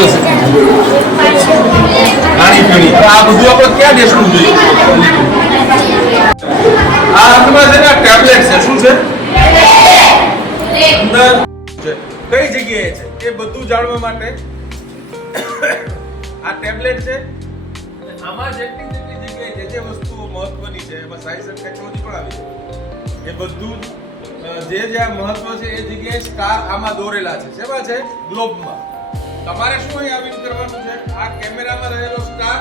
આવે છે પાણી પીણી. આ બધું આપણે ક્યાં દેશનું જોઈએ? આ અંદરમાં છે ને ટેબ્લેટ છે. શું છે અંદર? કઈ જગ્યાએ છે એ બધું જાણવા માટે આ ટેબ્લેટ છે. આમાં જેટલી જગ્યાએ જે વસ્તુઓ મહત્વની છે એમાં સાયન્સ અને ટેકનોલોજી પણ આવી છે. એ બધું જે મહત્વ છે એ જગ્યાએ સ્ટાર આમાં દોરેલા છે. શેમાં છે? ગ્લોબમાં. તમારે શું અહીં આવીને કરવાનું છે? આ કેમેરામાં રહેલો સ્ટાર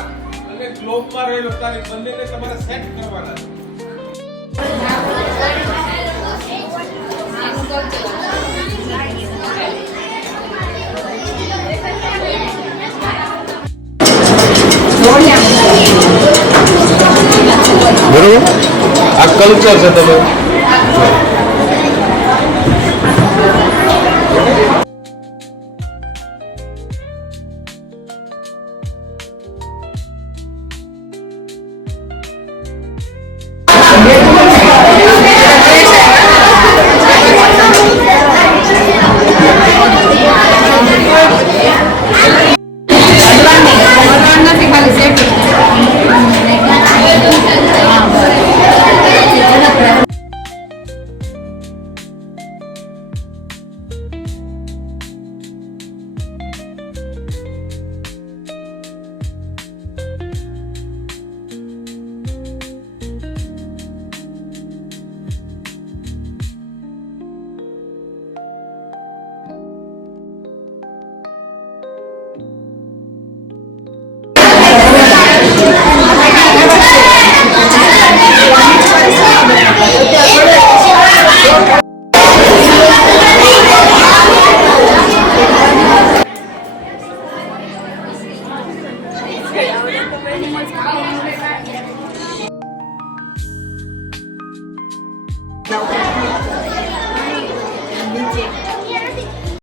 અને ગ્લોબમાં રહેલો સ્ટાર એ બંનેને તમારે સેટ કરવાના છે. બરોબર. આ કલ્ચર છે. તમે